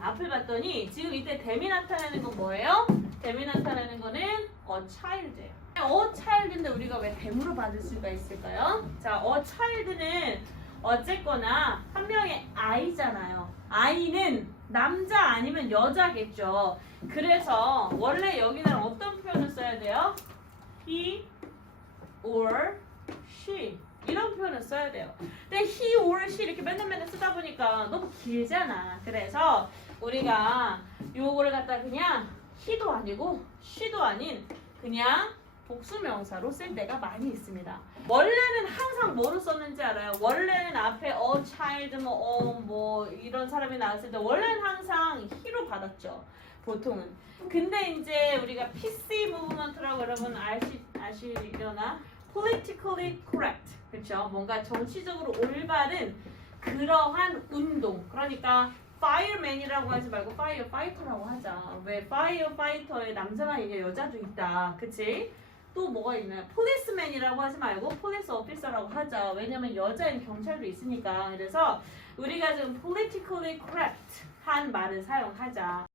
앞을 봤더니 지금 이때 댐이 나타내는 건 뭐예요? 댐이 나타내는 거는 a child예요. a child인데 우리가 왜 댐으로 받을 수가 있을까요? 자, a child는 어쨌거나 한 명의 아이잖아요. 아이는 남자 아니면 여자겠죠. 그래서 원래 여기는 어떤 표현을 써야 돼요? he or she 이런 표현을 써야 돼요. 근데 he or she 이렇게 맨날 맨날 쓰다 보니까 너무 길잖아. 그래서 우리가 요거를 갖다 그냥 he도 아니고 she도 아닌 그냥 복수명사로 쓸 때가 많이 있습니다. 원래는 항상 뭐로 썼는지 알아요? 원래는 앞에 a child 뭐, 어, 뭐 이런 사람이 나왔을 때 원래는 항상 he로 받았죠. 보통은. 근데 이제 우리가 PC 무브먼트라고 여러분 아시 아시려나? politically correct. 그렇죠? 뭔가 정치적으로 올바른 그러한 운동. 그러니까 fireman이라고 하지 말고 firefighter라고 하자. 왜 firefighter에 남자가 있냐 여자도 있다. 그치? 또 뭐가 있나요? policeman이라고 하지 말고 police officer라고 하자. 왜냐면 여자인 경찰도 있으니까. 그래서 우리가 지금 politically correct 한 말을 사용하자.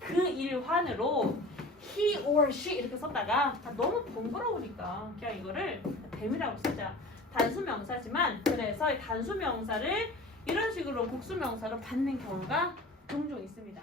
그 일환으로 he or she 이렇게 썼다가 다 너무 번거로우니까 그냥 이거를 댐이라고 쓰자. 단수 명사지만 그래서 이 단수 명사를 이런 식으로 복수 명사로 받는 경우가 종종 있습니다.